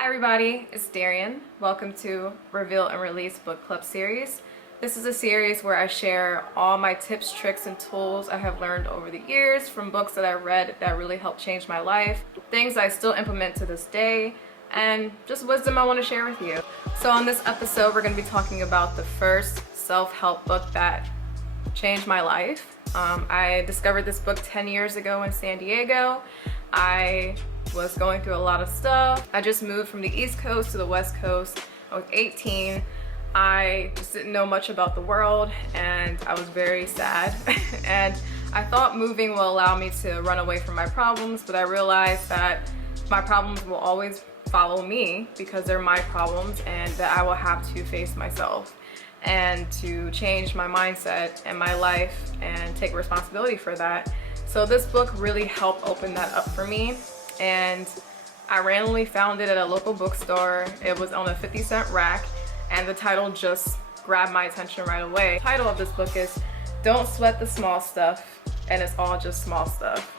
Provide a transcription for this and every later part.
Hi everybody, it's Darian. Welcome to Reveal and Release Book Club series. This is a series where I share all my tips, tricks, and tools I have learned over the years from books that I read that really helped change my life, things I still implement to this day, and just wisdom I want to share with you. So on this episode, we're going to be talking about the first self-help book that changed my life. I discovered this book 10 years ago in San Diego. I was going through a lot of stuff. I just moved from the East Coast to the West Coast. I was 18. I just didn't know much about the world and I was very sad. And I thought moving will allow me to run away from my problems, but I realized that my problems will always follow me because they're my problems and that I will have to face myself and to change my mindset and my life and take responsibility for that. So this book really helped open that up for me, and I randomly found it at a local bookstore. It was on a 50-cent rack and the title just grabbed my attention right away. The title of this book is Don't Sweat the Small Stuff, and it's all just small stuff.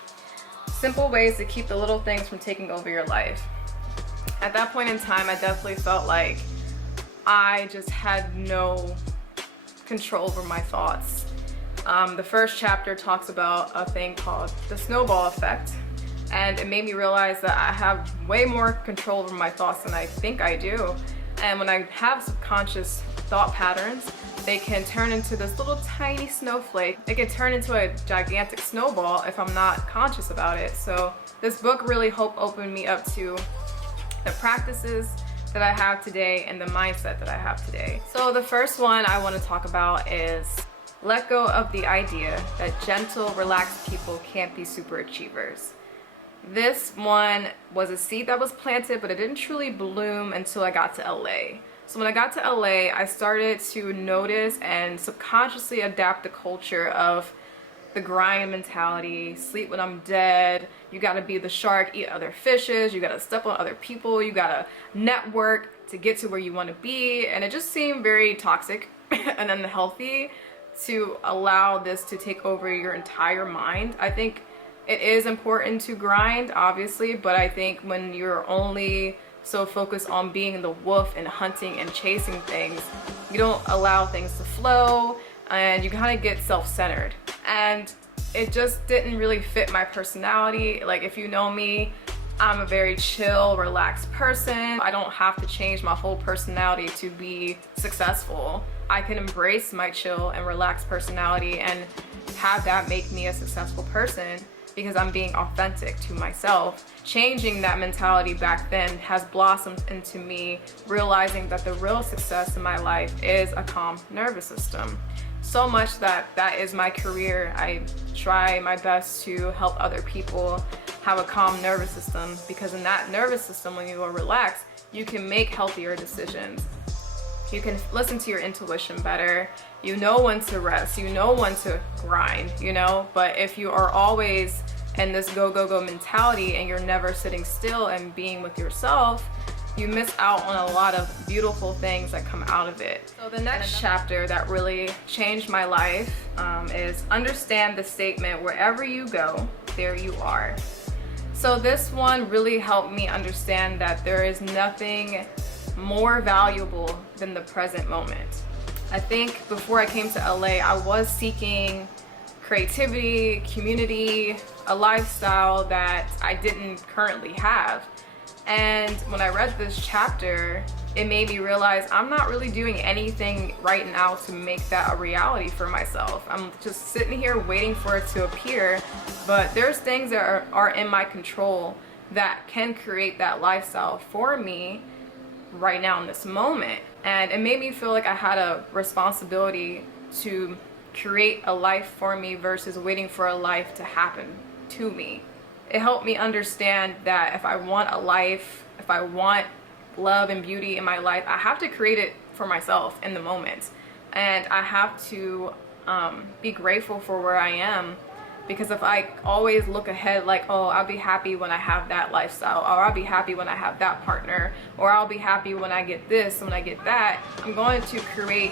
Simple ways to keep the little things from taking over your life. At that point in time, I definitely felt like I just had no control over my thoughts. The first chapter talks about a thing called the snowball effect, and it made me realize that I have way more control over my thoughts than I think I do. And when I have subconscious thought patterns, they can turn into this little tiny snowflake. It can turn into a gigantic snowball if I'm not conscious about it. So this book really helped open me up to the practices that I have today and the mindset that I have today. So the first one I want to talk about is let go of the idea that gentle, relaxed people can't be super achievers. This one was a seed that was planted, but it didn't truly bloom until I got to LA. So when I got to LA, I started to notice and subconsciously adapt the culture of the grind mentality, sleep when I'm dead, you gotta be the shark, eat other fishes, you gotta step on other people, you gotta network to get to where you wanna be. And it just seemed very toxic and unhealthy to allow this to take over your entire mind. I think it is important to grind, obviously, but I think when you're only so focused on being the wolf and hunting and chasing things, you don't allow things to flow and you kind of get self-centered. And it just didn't really fit my personality. Like, if you know me, I'm a very chill, relaxed person. I don't have to change my whole personality to be successful. I can embrace my chill and relaxed personality and have that make me a successful person because I'm being authentic to myself. Changing that mentality back then has blossomed into me realizing that the real success in my life is a calm nervous system. So much that that is my career. I try my best to help other people have a calm nervous system, because in that nervous system, when you are relaxed, you can make healthier decisions. You can listen to your intuition better. You know when to rest, you know when to grind, you know? But if you are always in this go, go, go mentality and you're never sitting still and being with yourself, you miss out on a lot of beautiful things that come out of it. So the next chapter that really changed my life is understand the statement, wherever you go, there you are. So this one really helped me understand that there is nothing more valuable than the present moment. I think before I came to LA, I was seeking creativity, community, a lifestyle that I didn't currently have. And when I read this chapter, it made me realize I'm not really doing anything right now to make that a reality for myself. I'm just sitting here waiting for it to appear, but there's things that are in my control that can create that lifestyle for me right now in this moment. And it made me feel like I had a responsibility to create a life for me versus waiting for a life to happen to me. It helped me understand that if I want a life, if I want love and beauty in my life, I have to create it for myself in the moment. And I have to be grateful for where I am, because if I always look ahead like, oh, I'll be happy when I have that lifestyle, or I'll be happy when I have that partner, or I'll be happy when I get this, when I get that, I'm going to create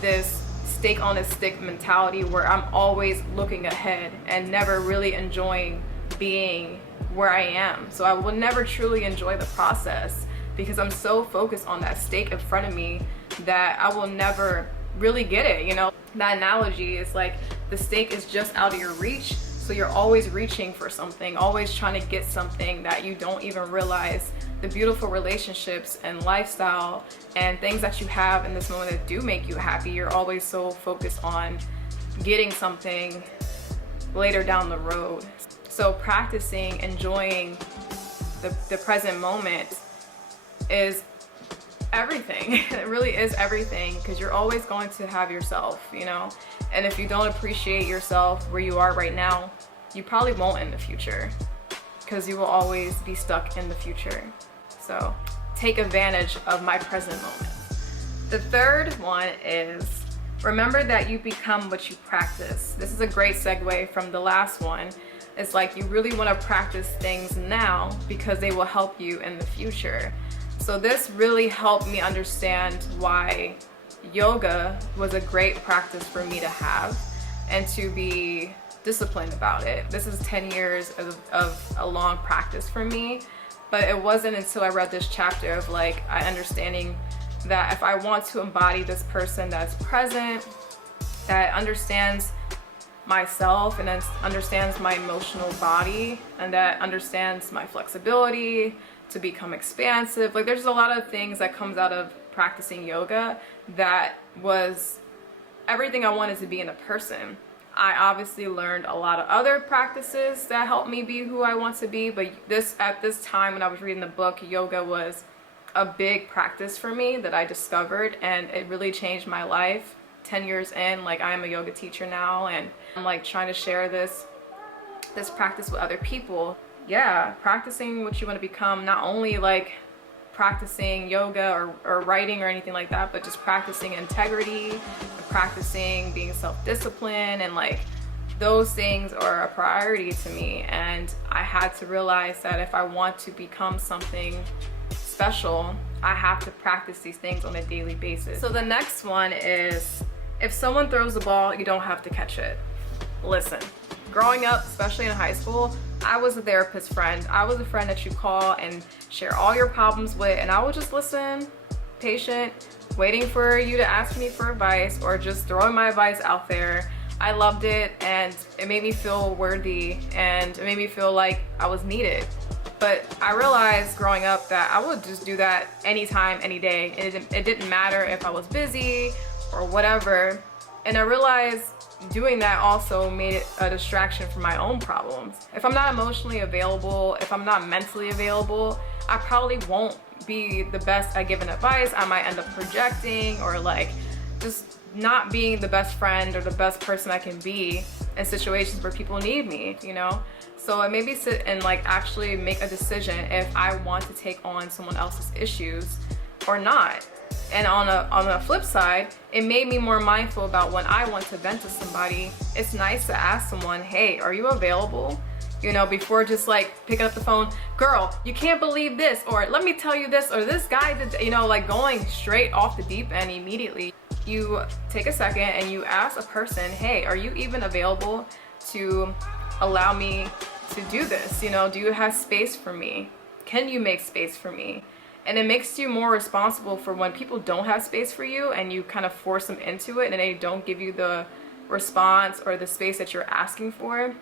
this steak on a stick mentality where I'm always looking ahead and never really enjoying being where I am. So I will never truly enjoy the process. because I'm so focused on that steak in front of me that I will never really get it, you know? That analogy is like the steak is just out of your reach, so you're always reaching for something, always trying to get something that you don't even realize the beautiful relationships and lifestyle and things that you have in this moment that do make you happy. You're always so focused on getting something later down the road. So practicing enjoying the present moment is everything. It really is everything, because you're always going to have yourself, you know? And if you don't appreciate yourself where you are right now, you probably won't in the future, because you will always be stuck in the future. So take advantage of my present moment. The third one is remember that you become what you practice. This is a great segue from the last one. It's like you really want to practice things now because they will help you in the future. So this really helped me understand why yoga was a great practice for me to have and to be disciplined about it. This is 10 years of a long practice for me, but it wasn't until I read this chapter of like understanding that if I want to embody this person that's present, that understands myself and then understands my emotional body and that understands my flexibility to become expansive. Like there's a lot of things that comes out of practicing yoga that was everything I wanted to be in a person. I obviously learned a lot of other practices that helped me be who I want to be, but at this time when I was reading the book, yoga was a big practice for me that I discovered, and it really changed my life. 10 years in, like I am a yoga teacher now, and I'm like trying to share this practice with other people. Yeah, practicing what you want to become, not only like practicing yoga or writing or anything like that, but just practicing integrity, practicing being self-disciplined, and like those things are a priority to me. And I had to realize that if I want to become something special, I have to practice these things on a daily basis. So the next one is, if someone throws the ball, you don't have to catch it. Listen, growing up, especially in high school, I was a therapist friend. I was a friend that you call and share all your problems with, and I would just listen, patient, waiting for you to ask me for advice or just throwing my advice out there. I loved it, and it made me feel worthy, and it made me feel like I was needed. But I realized growing up that I would just do that anytime, any day. It didn't matter if I was busy or whatever. And I realized doing that also made it a distraction from my own problems. If I'm not emotionally available, if I'm not mentally available, I probably won't be the best at giving advice. I might end up projecting or like just not being the best friend or the best person I can be in situations where people need me, you know? So it made me sit and like actually make a decision if I want to take on someone else's issues or not. And on a flip side, it made me more mindful about when I want to vent to somebody. It's nice to ask someone, hey, are you available? You know, before just like picking up the phone, girl, you can't believe this, or let me tell you this, or this guy did, you know, like going straight off the deep end immediately. You take a second and you ask a person, hey, are you even available to allow me to do this? You know, do you have space for me? Can you make space for me? And it makes you more responsible for when people don't have space for you and you kind of force them into it and they don't give you the response or the space that you're asking for.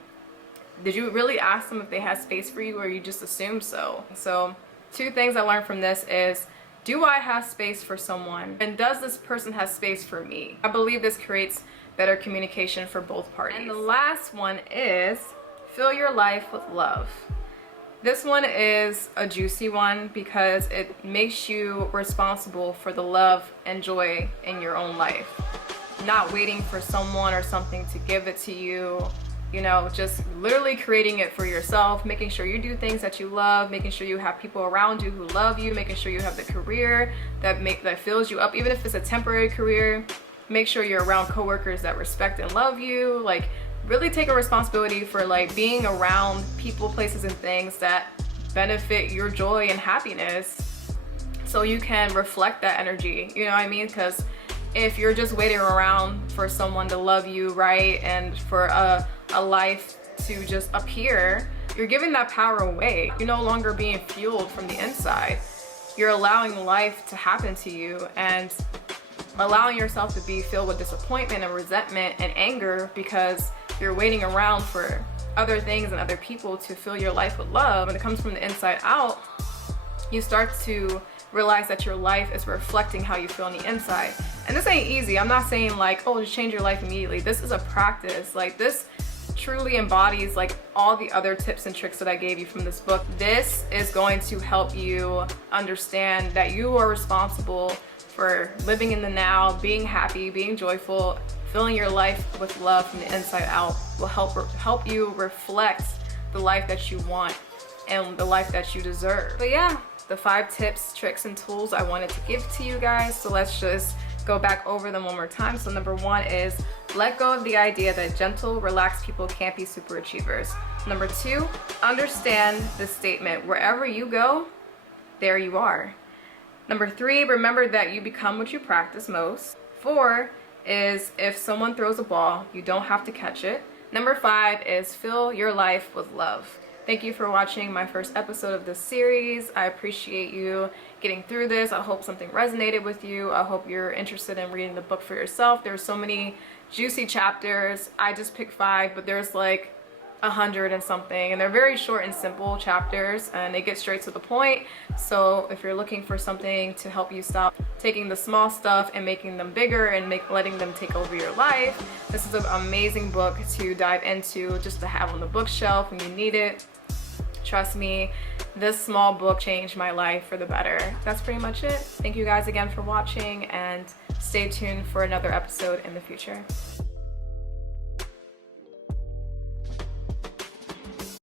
Did you really ask them if they had space for you, or you just assumed so? So 2 things I learned from this is, do I have space for someone? And does this person have space for me? I believe this creates better communication for both parties. And the last one is, fill your life with love. This one is a juicy one because it makes you responsible for the love and joy in your own life. Not waiting for someone or something to give it to you, you know, just literally creating it for yourself, making sure you do things that you love, making sure you have people around you who love you, making sure you have the career that fills you up, even if it's a temporary career. Make sure you're around coworkers that respect and love you. Like, really take a responsibility for like being around people, places, and things that benefit your joy and happiness, so you can reflect that energy, you know what I mean? Because if you're just waiting around for someone to love you, right, and for a life to just appear, you're giving that power away. You're no longer being fueled from the inside. you're allowing life to happen to you and allowing yourself to be filled with disappointment and resentment and anger because you're waiting around for other things and other people to fill your life with love. When it comes from the inside out, you start to realize that your life is reflecting how you feel on the inside. And this ain't easy. I'm not saying like, oh, just change your life immediately. This is a practice. Like, this truly embodies like all the other tips and tricks that I gave you from this book. This is going to help you understand that you are responsible for living in the now, being happy, being joyful, filling your life with love from the inside out. Will help you reflect the life that you want and the life that you deserve. But yeah, the 5 tips, tricks, and tools I wanted to give to you guys. So let's just go back over them one more time. So number 1 is let go of the idea that gentle, relaxed people can't be super achievers. Number 2, understand the statement, wherever you go, there you are. Number 3, remember that you become what you practice most. 4 is if someone throws a ball, you don't have to catch it. Number 5 is fill your life with love. Thank you for watching my first episode of this series. I appreciate you getting through this. I hope something resonated with you. I hope you're interested in reading the book for yourself. There's so many juicy chapters. I just picked 5, but there's like 100 and something, and they're very short and simple chapters, and they get straight to the point. So if you're looking for something to help you stop taking the small stuff and making them bigger and letting them take over your life, this is an amazing book to dive into, just to have on the bookshelf when you need it. Trust me, this small book changed my life for the better. That's pretty much it. Thank you guys again for watching, and stay tuned for another episode in the future.